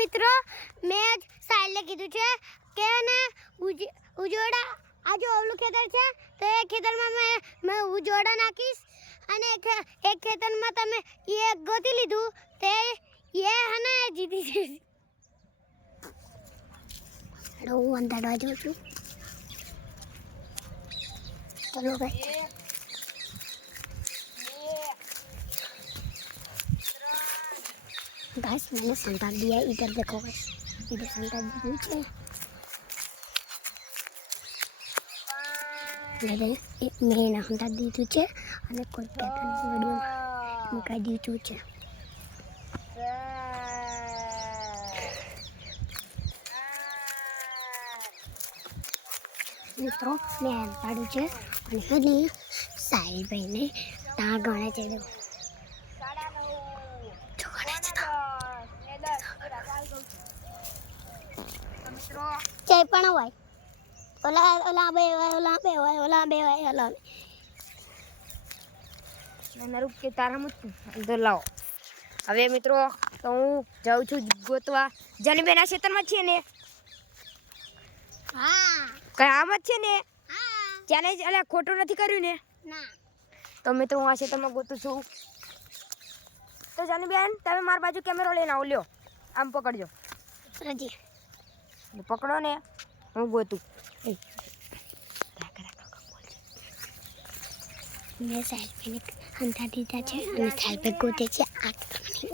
મિત્રો મેં સાહેલે કીધું છે કે ને ઉજોડા આજે ઓલું ખેતર છે તો એ ખેતરમાં મેં ઉજોડા નાખીશ અને એક ખેતરમાં તમે એ ગોતી લીધું તે એ હને જીતી જશે. હું અંધાડવા જાઉં છું. चलो भाई गाइस मैंने संताप दिया. इधर देखो गाइस, इधर संताप दिया है. मैंने संताप દીધું છે અને કોઈ પેટર્ન વિડિયો મૂકી દીધું છે. મિત્રો મેં પાડ્યું છે અને હજી સાહિલભાઈને ત્યાં ગણે છે. જય પણ હોય ઓલા બે મારું કે તારા તો લાવો. હવે મિત્રો તો હું જાઉં છું ગોતવા. જાનીબેન આ ખેતરમાં છે ને? હા કઈ આમ જ છે ને? હા ચાલે એટલે ખોટું નથી કર્યું ને? ના તો મિત્રો હું આ ખેતરમાં ગોતું છું. તો જાનીબેન તમે મારી બાજુ કેમેરો લઈને આવો. લ્યો આમ પકડજો. રજી પકડો ને હું ગોતું. મેં સાહેબને હંતા દીધા છે અને સાહેબ ગોતે છે. આ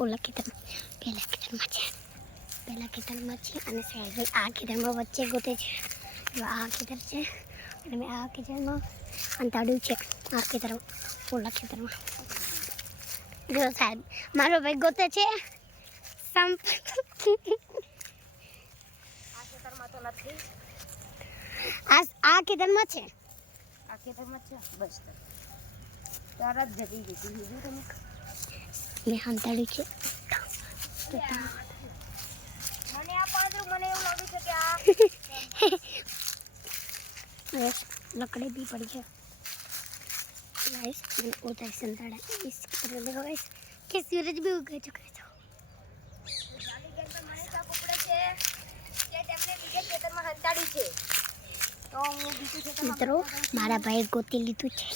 ઓલા ખેતરમાં પહેલા ખેતરમાં છે અને સાહેબ આ ખેતરમાં વચ્ચે ગોતે છે. આ ખેતર છે અને મેં આ ખેતરમાં અંતાડ્યું છે. આ ખેતરમાં ઓલા ખેતરમાં જો સાહેબ મારો ભાઈ ગોતે છે. આ ખેતરમાં તો નથી. આ ખેતરમાં છે. આ ખેતરમાં છે બસ. તારા જ જતી ગઈ બીજું તમે મેં અંતાડ્યું છે. મને આ પાંદડું મને એવું લાગે છે કે આ लकड़े भी पड़ गया गाइस. मैंने उधर संताड़ा इस तरह देखो गाइस कि सूरज भी उग चुका है. જાનીબેન તો મને તો પકડે છે કે તેમને બીજે ખેતરમાં હંતાડી છે. તો હું બીજું ખેતરમાં મિત્રો મારા ભાઈ ગોતી લીધું છે.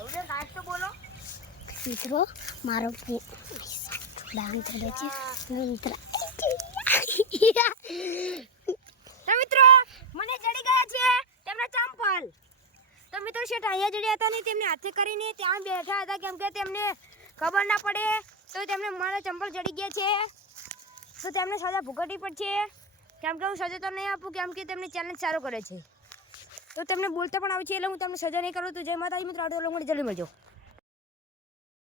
એવું કાંઈ તો બોલો. મિત્રો મારો ડાંગ ચડે છે. મિત્રો તો મિત્રો મને જડી ગયા છે તેમના ચંપલ. તો મિત્રો શેઠ અહીંયા જડ્યા હતા ને તેમને હાથે કરીને ત્યાં બેઠા હતા કેમ કે તેમને ખબર ના પડે તો તેમને મારા ચંપલ જડી ગયા છે. તો તેમને સજા ભૂગવવી પડશે કેમ કે હું સજા તો નહીં આપું કેમ કે તેમને ચેલેન્જ સારો કરે છે. તો તેમને બોલતા પણ આવે છે એટલે હું તમને સજા નહીં કરું. તો જય માતાજી મિત્રો. આટલો લોકો જલ્દી મળજો.